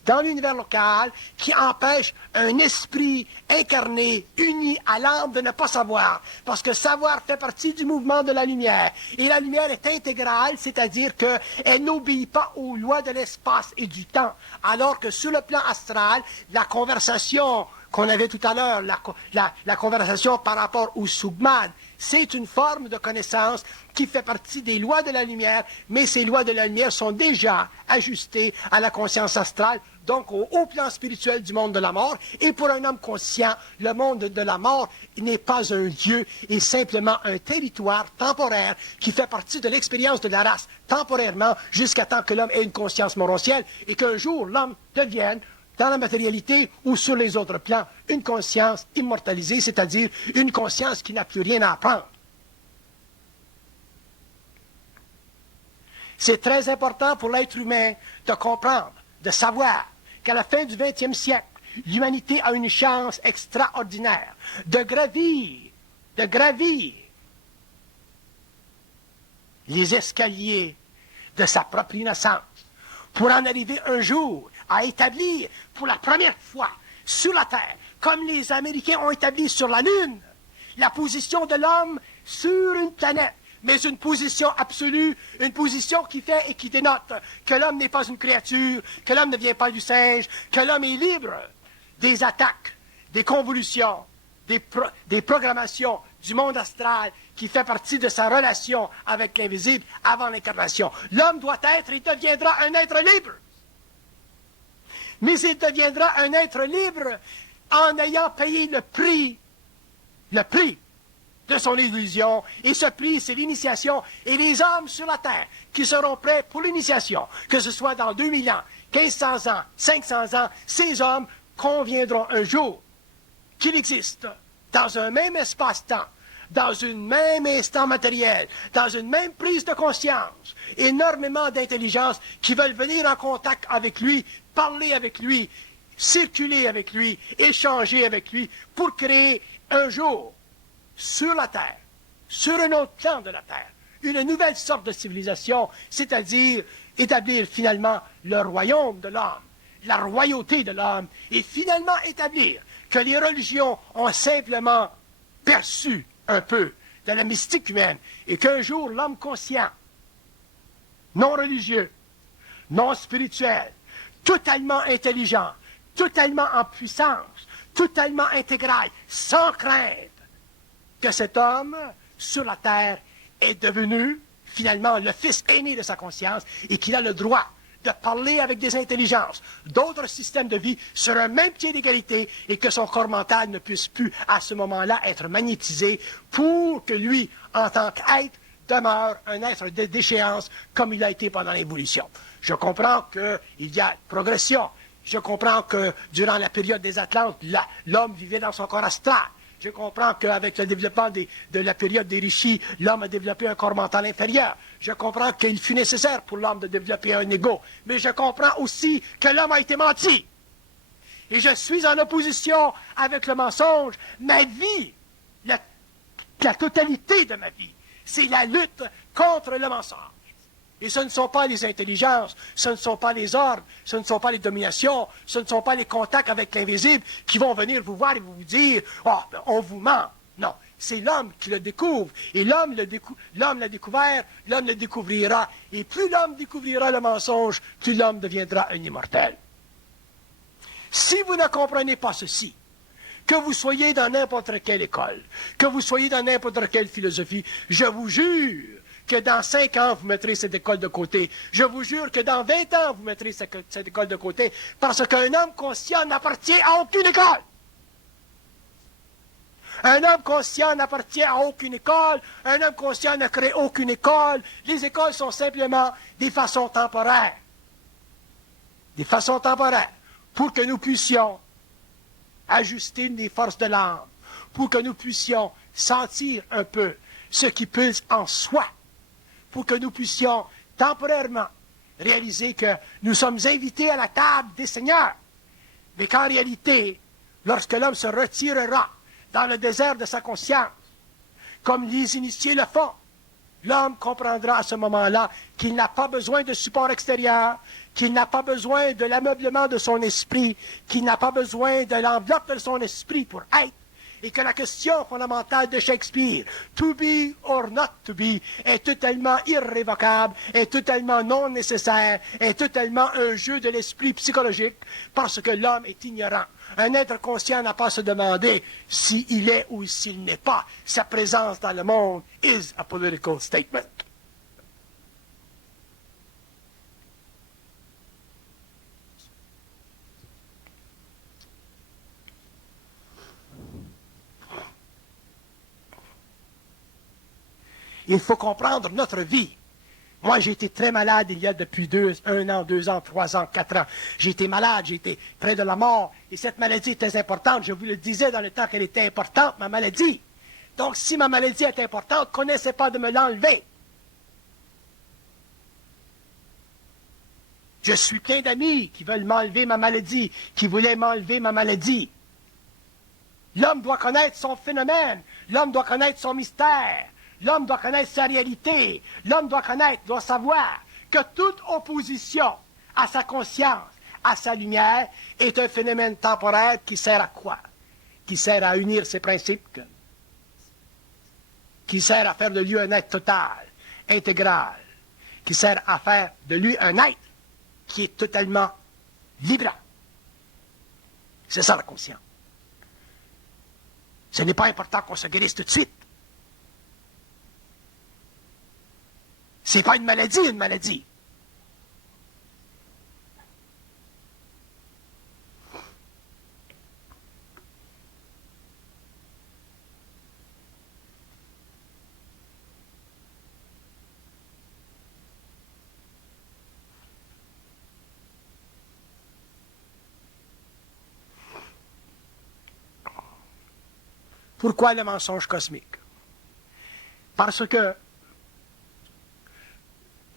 dans l'univers local qui empêche un esprit incarné, uni à l'âme de ne pas savoir. Parce que savoir fait partie du mouvement de la lumière. Et la lumière est intégrale, c'est-à-dire qu'elle n'obéit pas aux lois de l'espace et du temps. Alors que sur le plan astral, la conversation qu'on avait tout à l'heure, la conversation par rapport au Sougman, c'est une forme de connaissance qui fait partie des lois de la lumière, mais ces lois de la lumière sont déjà ajustées à la conscience astrale, donc au haut plan spirituel du monde de la mort. Et pour un homme conscient, le monde de la mort n'est pas un lieu, et simplement un territoire temporaire qui fait partie de l'expérience de la race temporairement jusqu'à temps que l'homme ait une conscience morontielle et qu'un jour l'homme devienne dans la matérialité ou sur les autres plans, une conscience immortalisée, c'est-à-dire une conscience qui n'a plus rien à apprendre. C'est très important pour l'être humain de comprendre, de savoir qu'à la fin du 20e siècle, l'humanité a une chance extraordinaire de gravir les escaliers de sa propre innocence pour en arriver un jour à établir pour la première fois sur la Terre, comme les Américains ont établi sur la Lune, la position de l'homme sur une planète, mais une position absolue, une position qui fait et qui dénote que l'homme n'est pas une créature, que l'homme ne vient pas du singe, que l'homme est libre des attaques, des convolutions, des programmations du monde astral qui fait partie de sa relation avec l'invisible avant l'incarnation. L'homme doit être et deviendra un être libre. Mais il deviendra un être libre en ayant payé le prix de son illusion. Et ce prix, c'est l'initiation. Et les hommes sur la terre qui seront prêts pour l'initiation, que ce soit dans 2000 ans, 1500 ans, 500 ans, ces hommes conviendront un jour qu'il existe dans un même espace-temps, dans un même instant matériel, dans une même prise de conscience, énormément d'intelligences qui veulent venir en contact avec lui, parler avec lui, circuler avec lui, échanger avec lui, pour créer un jour, sur la Terre, sur un autre plan de la Terre, une nouvelle sorte de civilisation, c'est-à-dire établir finalement le royaume de l'homme, la royauté de l'homme, et finalement établir que les religions ont simplement perçu un peu de la mystique humaine, et qu'un jour l'homme conscient, non religieux, non spirituel, totalement intelligent, totalement en puissance, totalement intégral, sans crainte, que cet homme, sur la terre, est devenu, finalement, le fils aîné de sa conscience, et qu'il a le droit de parler avec des intelligences, d'autres systèmes de vie sur un même pied d'égalité, et que son corps mental ne puisse plus, à ce moment-là, être magnétisé pour que lui, en tant qu'être, demeure un être de déchéance comme il a été pendant l'évolution. Je comprends qu'il y a progression. Je comprends que durant la période des Atlantes, l'homme vivait dans son corps astral. Je comprends qu'avec le développement de la période des Rishis, l'homme a développé un corps mental inférieur. Je comprends qu'il fut nécessaire pour l'homme de développer un ego. Mais je comprends aussi que l'homme a été menti. Et je suis en opposition avec le mensonge. Ma vie, la totalité de ma vie, c'est la lutte contre le mensonge. Et ce ne sont pas les intelligences, ce ne sont pas les ordres, ce ne sont pas les dominations, ce ne sont pas les contacts avec l'invisible qui vont venir vous voir et vous dire « Oh, ben, on vous ment ». Non, c'est l'homme qui le découvre. Et l'homme l'a découvert, l'homme le découvrira. Et plus l'homme découvrira le mensonge, plus l'homme deviendra un immortel. Si vous ne comprenez pas ceci, que vous soyez dans n'importe quelle école, que vous soyez dans n'importe quelle philosophie, je vous jure que dans 5 ans, vous mettrez cette école de côté. Je vous jure que dans 20 ans, vous mettrez cette école de côté, parce qu'un homme conscient n'appartient à aucune école. Un homme conscient n'appartient à aucune école. Un homme conscient ne crée aucune école. Les écoles sont simplement des façons temporaires de façon temporaire, pour que nous puissions ajuster les forces de l'âme, pour que nous puissions sentir un peu ce qui pulse en soi, pour que nous puissions temporairement réaliser que nous sommes invités à la table des seigneurs, mais qu'en réalité, lorsque l'homme se retirera dans le désert de sa conscience, comme les initiés le font, l'homme comprendra à ce moment-là qu'il n'a pas besoin de support extérieur, qu'il n'a pas besoin de l'ameublement de son esprit, qu'il n'a pas besoin de l'enveloppe de son esprit pour être, et que la question fondamentale de Shakespeare, to be or not to be, est totalement irrévocable, est totalement non nécessaire, est totalement un jeu de l'esprit psychologique, parce que l'homme est ignorant. Un être conscient n'a pas à se demander s'il est ou s'il n'est pas. Sa présence dans le monde is a political statement. Il faut comprendre notre vie. Moi, j'ai été très malade il y a depuis 1 an, 2 ans, 3 ans, 4 ans. J'ai été malade, j'ai été près de la mort. Et cette maladie est très importante. Je vous le disais dans le temps qu'elle était importante, ma maladie. Donc, si ma maladie est importante, connaissez pas de me l'enlever. Je suis plein d'amis qui veulent m'enlever ma maladie, qui voulaient m'enlever ma maladie. L'homme doit connaître son phénomène. L'homme doit connaître son mystère. L'homme doit connaître sa réalité. L'homme doit connaître, doit savoir que toute opposition à sa conscience, à sa lumière, est un phénomène temporaire qui sert à quoi? Qui sert à unir ses principes, qui sert à faire de lui un être total, intégral, qui sert à faire de lui un être qui est totalement libre. C'est ça la conscience. Ce n'est pas important qu'on se guérisse tout de suite. C'est pas une maladie, une maladie. Pourquoi le mensonge cosmique? Parce que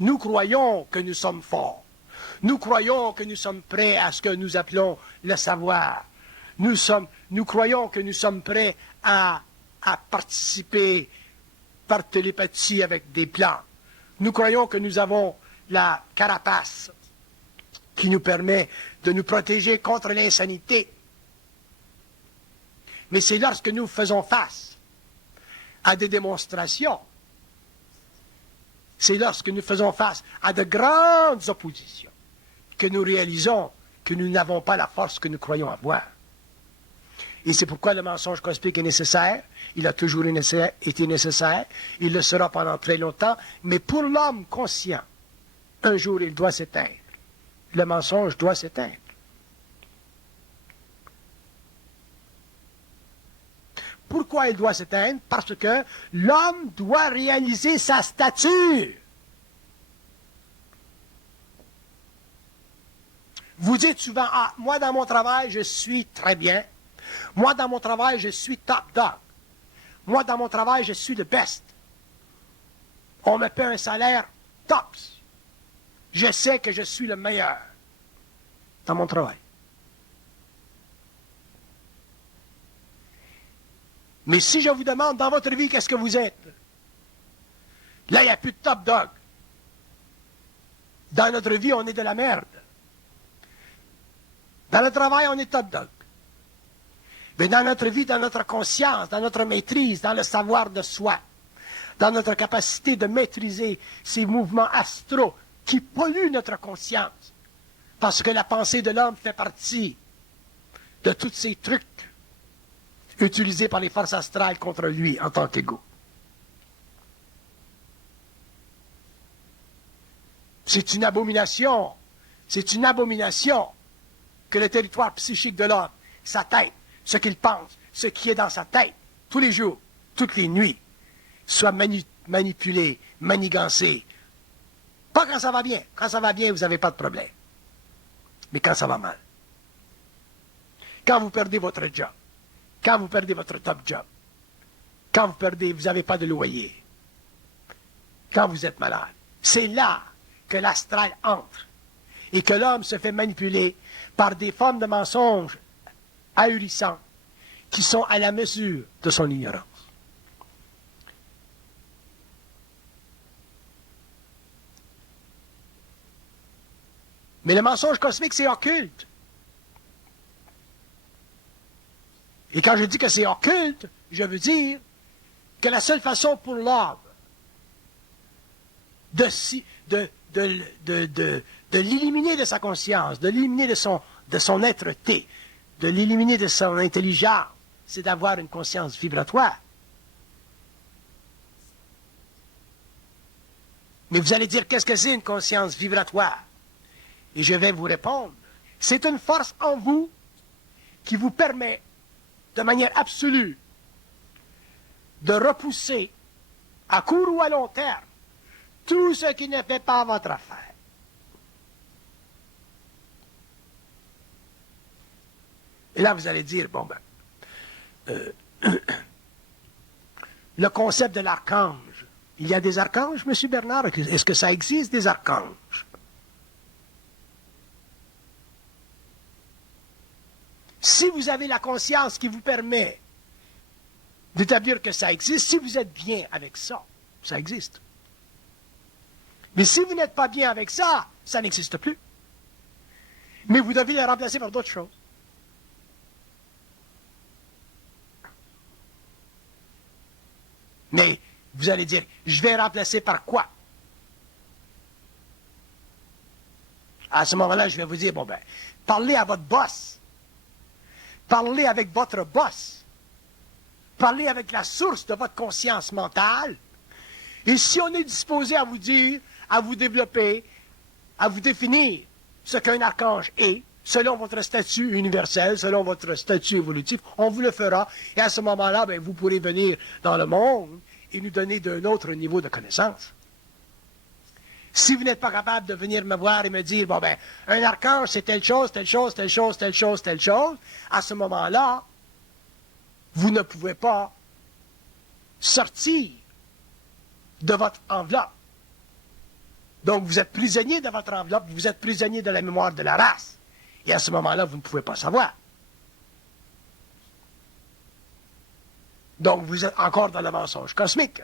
nous croyons que nous sommes forts. Nous croyons que nous sommes prêts à ce que nous appelons le savoir. Nous croyons que nous sommes prêts à participer par télépathie avec des plans. Nous croyons que nous avons la carapace qui nous permet de nous protéger contre l'insanité. Mais c'est lorsque nous faisons face à des démonstrations, c'est lorsque nous faisons face à de grandes oppositions que nous réalisons que nous n'avons pas la force que nous croyons avoir. Et c'est pourquoi le mensonge cosmique est nécessaire. Il a toujours été nécessaire. Il le sera pendant très longtemps. Mais pour l'homme conscient, un jour il doit s'éteindre. Le mensonge doit s'éteindre. Pourquoi il doit s'éteindre? Parce que l'homme doit réaliser sa stature. Vous dites souvent, ah, moi dans mon travail, je suis très bien. Moi dans mon travail, je suis top dog. Moi dans mon travail, je suis le best. On me paie un salaire tops. Je sais que je suis le meilleur dans mon travail. Mais si je vous demande dans votre vie qu'est-ce que vous êtes, là, il n'y a plus de top dog. Dans notre vie, on est de la merde. Dans le travail, on est top dog. Mais dans notre vie, dans notre conscience, dans notre maîtrise, dans le savoir de soi, dans notre capacité de maîtriser ces mouvements astraux qui polluent notre conscience, parce que la pensée de l'homme fait partie de tous ces trucs utilisés par les forces astrales contre lui en tant qu'égo. C'est une abomination. C'est une abomination que le territoire psychique de l'homme, sa tête, ce qu'il pense, ce qui est dans sa tête, tous les jours, toutes les nuits, soit manipulé, manigancé. Pas quand ça va bien. Quand ça va bien, vous n'avez pas de problème. mais quand ça va mal. Quand vous perdez votre job, quand vous perdez votre top job, quand vous n'avez pas de loyer, quand vous êtes malade, c'est là que l'astral entre et que l'homme se fait manipuler par des formes de mensonges ahurissants qui sont à la mesure de son ignorance. Mais le mensonge cosmique, c'est occulte. Et quand je dis que c'est occulte, je veux dire que la seule façon pour l'homme de l'éliminer de sa conscience, de l'éliminer de son être-té, de l'éliminer de son intelligence, c'est d'avoir une conscience vibratoire. Mais vous allez dire, qu'est-ce que c'est une conscience vibratoire? Et je vais vous répondre, c'est une force en vous qui vous permet, de manière absolue, de repousser, à court ou à long terme, tout ce qui ne fait pas votre affaire. Et là, vous allez dire, bon ben, le concept de l'archange, il y a des archanges, M. Bernard? Est-ce que ça existe, des archanges? Si vous avez la conscience qui vous permet d'établir que ça existe, si vous êtes bien avec ça, ça existe. Mais si vous n'êtes pas bien avec ça, ça n'existe plus. Mais vous devez le remplacer par d'autres choses. Mais vous allez dire, je vais remplacer par quoi? À ce moment-là, je vais vous dire, bon ben, parlez à votre boss. Parlez avec votre boss. Parlez avec la source de votre conscience mentale. Et si on est disposé à vous dire, à vous développer, à vous définir ce qu'un archange est, selon votre statut universel, selon votre statut évolutif, on vous le fera. Et à ce moment-là, ben, vous pourrez venir dans le monde et nous donner d'un autre niveau de connaissance. Si vous n'êtes pas capable de venir me voir et me dire, bon ben, un archange, c'est telle chose, telle chose, telle chose, telle chose, telle chose, à ce moment-là, vous ne pouvez pas sortir de votre enveloppe. Donc, vous êtes prisonnier de votre enveloppe, vous êtes prisonnier de la mémoire de la race. Et à ce moment-là, vous ne pouvez pas savoir. Donc, vous êtes encore dans le mensonge cosmique.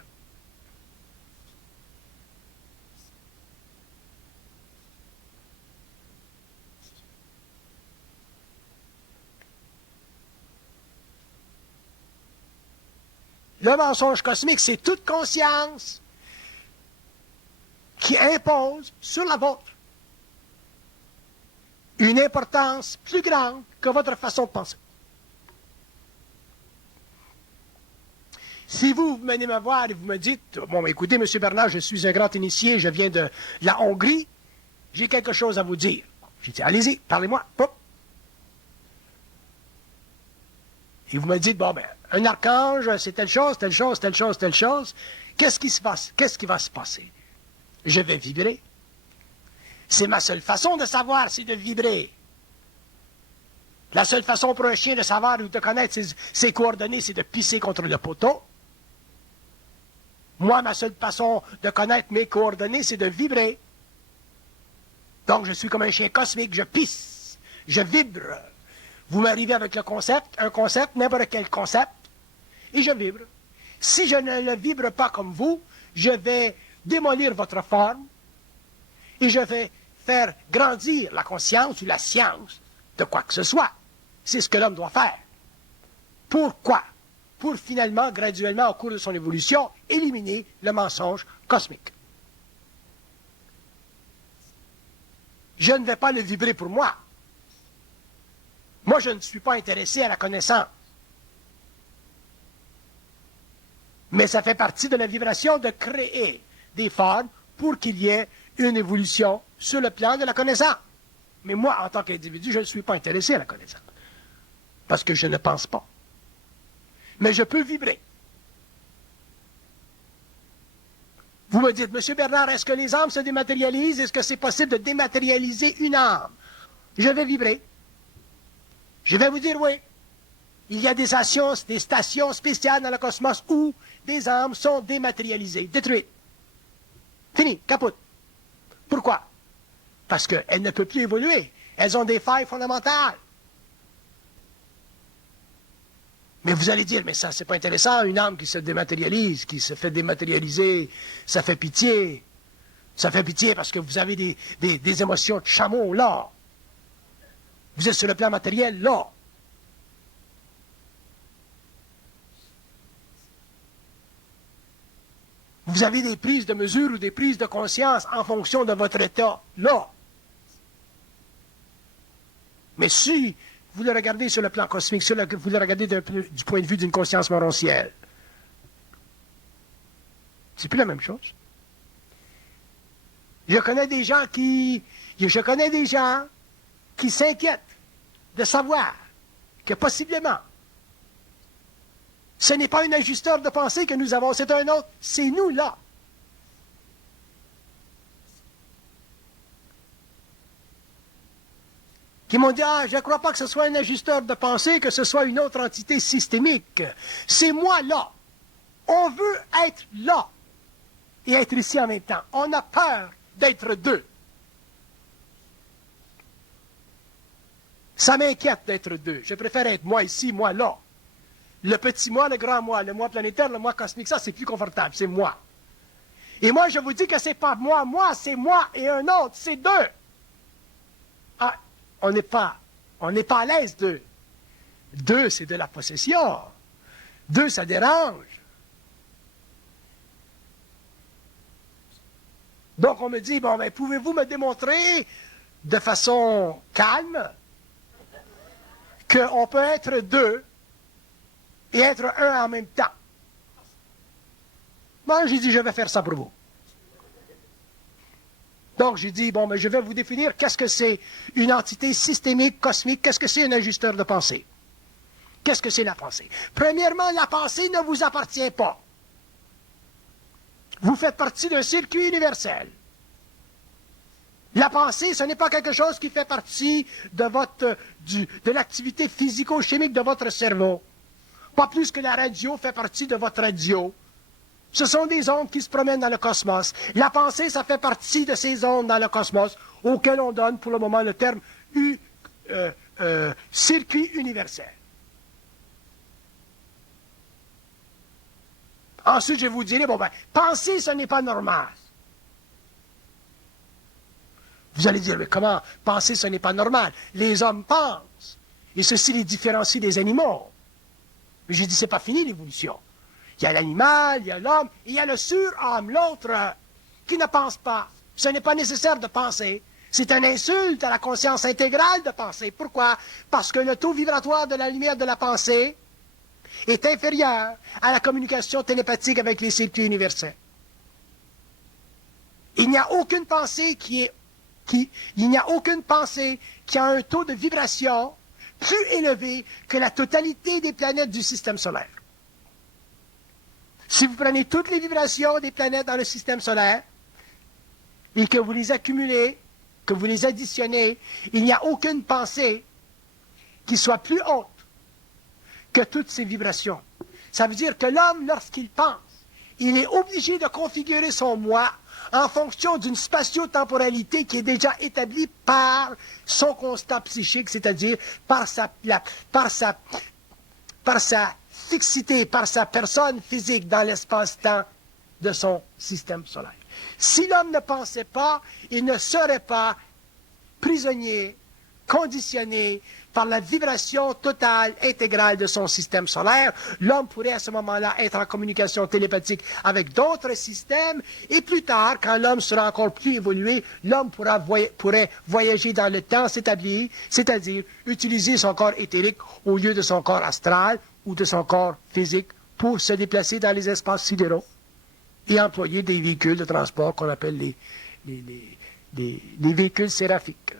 Le mensonge cosmique, c'est toute conscience qui impose sur la vôtre une importance plus grande que votre façon de penser. Si vous venez me voir et vous me dites, bon, écoutez, M. Bernard, je suis un grand initié, je viens de la Hongrie, j'ai quelque chose à vous dire. J'ai dit, allez-y, parlez-moi. Pop. Et vous me dites, bon, ben, un archange, c'est telle chose, telle chose, telle chose, telle chose. Qu'est-ce qui se passe? Qu'est-ce qui va se passer? Je vais vibrer. C'est ma seule façon de savoir, c'est de vibrer. La seule façon pour un chien de savoir ou de connaître ses coordonnées, c'est de pisser contre le poteau. Moi, ma seule façon de connaître mes coordonnées, c'est de vibrer. Donc, je suis comme un chien cosmique, je pisse, je vibre. Vous m'arrivez avec le concept, un concept, n'importe quel concept, et je vibre. Si je ne le vibre pas comme vous, je vais démolir votre forme et je vais faire grandir la conscience ou la science de quoi que ce soit. C'est ce que l'homme doit faire. Pourquoi? Pour finalement, graduellement, au cours de son évolution, éliminer le mensonge cosmique. Je ne vais pas le vibrer pour moi. Moi, je ne suis pas intéressé à la connaissance. Mais ça fait partie de la vibration de créer des formes pour qu'il y ait une évolution sur le plan de la connaissance. Mais moi, en tant qu'individu, je ne suis pas intéressé à la connaissance. Parce que je ne pense pas. Mais je peux vibrer. Vous me dites, M. Bernard, est-ce que les âmes se dématérialisent? Est-ce que c'est possible de dématérialiser une âme? Je vais vibrer. Je vais vous dire oui. Il y a des stations spéciales dans le cosmos où des âmes sont dématérialisées, détruites. Fini, capote. Pourquoi? Parce qu'elles ne peuvent plus évoluer. Elles ont des failles fondamentales. Mais vous allez dire, mais ça, c'est pas intéressant, une âme qui se dématérialise, qui se fait dématérialiser, ça fait pitié. Ça fait pitié parce que vous avez des émotions de chameau, là. Vous êtes sur le plan matériel, là. Vous avez des prises de mesure ou des prises de conscience en fonction de votre état, là. Mais si vous le regardez sur le plan cosmique, si vous le regardez du point de vue d'une conscience morontielle, c'est plus la même chose. Je connais des gens qui s'inquiètent de savoir que possiblement, ce n'est pas un ajusteur de pensée que nous avons, c'est un autre, c'est nous là. Qui m'ont dit, je ne crois pas que ce soit un ajusteur de pensée, que ce soit une autre entité systémique. C'est moi là. On veut être là et être ici en même temps. On a peur d'être deux. Ça m'inquiète d'être deux. Je préfère être moi ici, moi là. Le petit moi, le grand moi, le moi planétaire, le moi cosmique, ça c'est plus confortable, c'est moi. Et moi je vous dis que c'est pas moi, c'est moi et un autre, c'est deux. Ah, on n'est pas à l'aise deux. Deux, c'est de la possession. Deux, ça dérange. Donc on me dit, bon, ben, pouvez-vous me démontrer de façon calme qu'on peut être deux et être un en même temps? Moi, j'ai dit, je vais faire ça pour vous. Donc, j'ai dit, bon, mais je vais vous définir qu'est-ce que c'est une entité systémique, cosmique, qu'est-ce que c'est un ajusteur de pensée. Qu'est-ce que c'est la pensée? Premièrement, la pensée ne vous appartient pas. Vous faites partie d'un circuit universel. La pensée, ce n'est pas quelque chose qui fait partie de l'activité physico-chimique de votre cerveau. Pas plus que la radio fait partie de votre radio. Ce sont des ondes qui se promènent dans le cosmos. La pensée, ça fait partie de ces ondes dans le cosmos, auxquelles on donne pour le moment le terme circuit universel. Ensuite, je vous dirai, bon ben, penser, ce n'est pas normal. Vous allez dire, mais comment penser, ce n'est pas normal? Les hommes pensent. Et ceci les différencie des animaux. Mais j'ai dit, c'est pas fini l'évolution. Il y a l'animal, il y a l'homme, et il y a le surhomme, l'autre, qui ne pense pas. Ce n'est pas nécessaire de penser. C'est une insulte à la conscience intégrale de penser. Pourquoi? Parce que le taux vibratoire de la lumière de la pensée est inférieur à la communication télépathique avec les circuits universels. Il n'y a aucune pensée qui a un taux de vibration plus élevé que la totalité des planètes du système solaire. Si vous prenez toutes les vibrations des planètes dans le système solaire et que vous les accumulez, que vous les additionnez, il n'y a aucune pensée qui soit plus haute que toutes ces vibrations. Ça veut dire que l'homme, lorsqu'il pense, il est obligé de configurer son moi en fonction d'une spatio-temporalité qui est déjà établie par son constat psychique, c'est-à-dire par sa fixité, par sa personne physique dans l'espace-temps de son système solaire. Si l'homme ne pensait pas, il ne serait pas prisonnier, conditionné par la vibration totale, intégrale de son système solaire. L'homme pourrait à ce moment-là être en communication télépathique avec d'autres systèmes, et plus tard, quand l'homme sera encore plus évolué, l'homme pourrait voyager dans le temps c'est-à-dire utiliser son corps éthérique au lieu de son corps astral ou de son corps physique pour se déplacer dans les espaces sidéraux et employer des véhicules de transport qu'on appelle les véhicules séraphiques.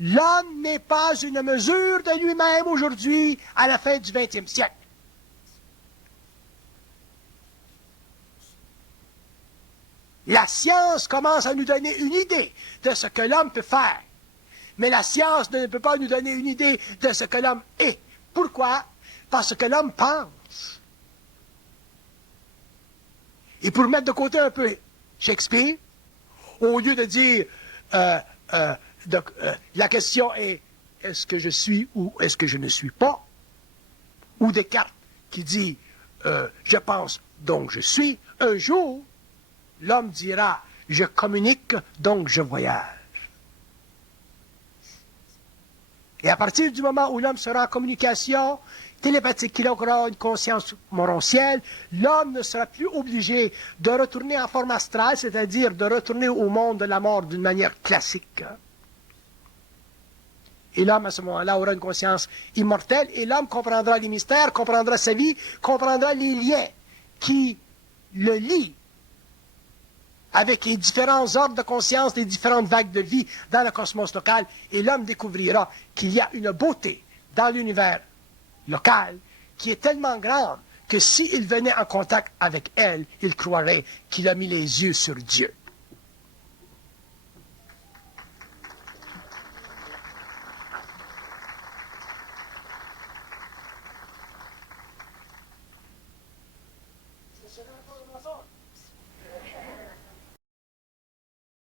L'homme n'est pas une mesure de lui-même aujourd'hui à la fin du 20e siècle. La science commence à nous donner une idée de ce que l'homme peut faire. Mais la science ne peut pas nous donner une idée de ce que l'homme est. Pourquoi? Parce que l'homme pense. Et pour mettre de côté un peu Shakespeare, au lieu de dire la question est-ce que je suis ou est-ce que je ne suis pas? Ou Descartes qui dit je pense donc je suis, un jour, l'homme dira je communique donc je voyage. Et à partir du moment où l'homme sera en communication télépathique, qu'il aura une conscience morontielle, l'homme ne sera plus obligé de retourner en forme astrale, c'est-à-dire de retourner au monde de la mort d'une manière classique. Et l'homme, à ce moment-là, aura une conscience immortelle, et l'homme comprendra les mystères, comprendra sa vie, comprendra les liens qui le lient avec les différents ordres de conscience des différentes vagues de vie dans le cosmos local, et l'homme découvrira qu'il y a une beauté dans l'univers local qui est tellement grande que s'il venait en contact avec elle, il croirait qu'il a mis les yeux sur Dieu.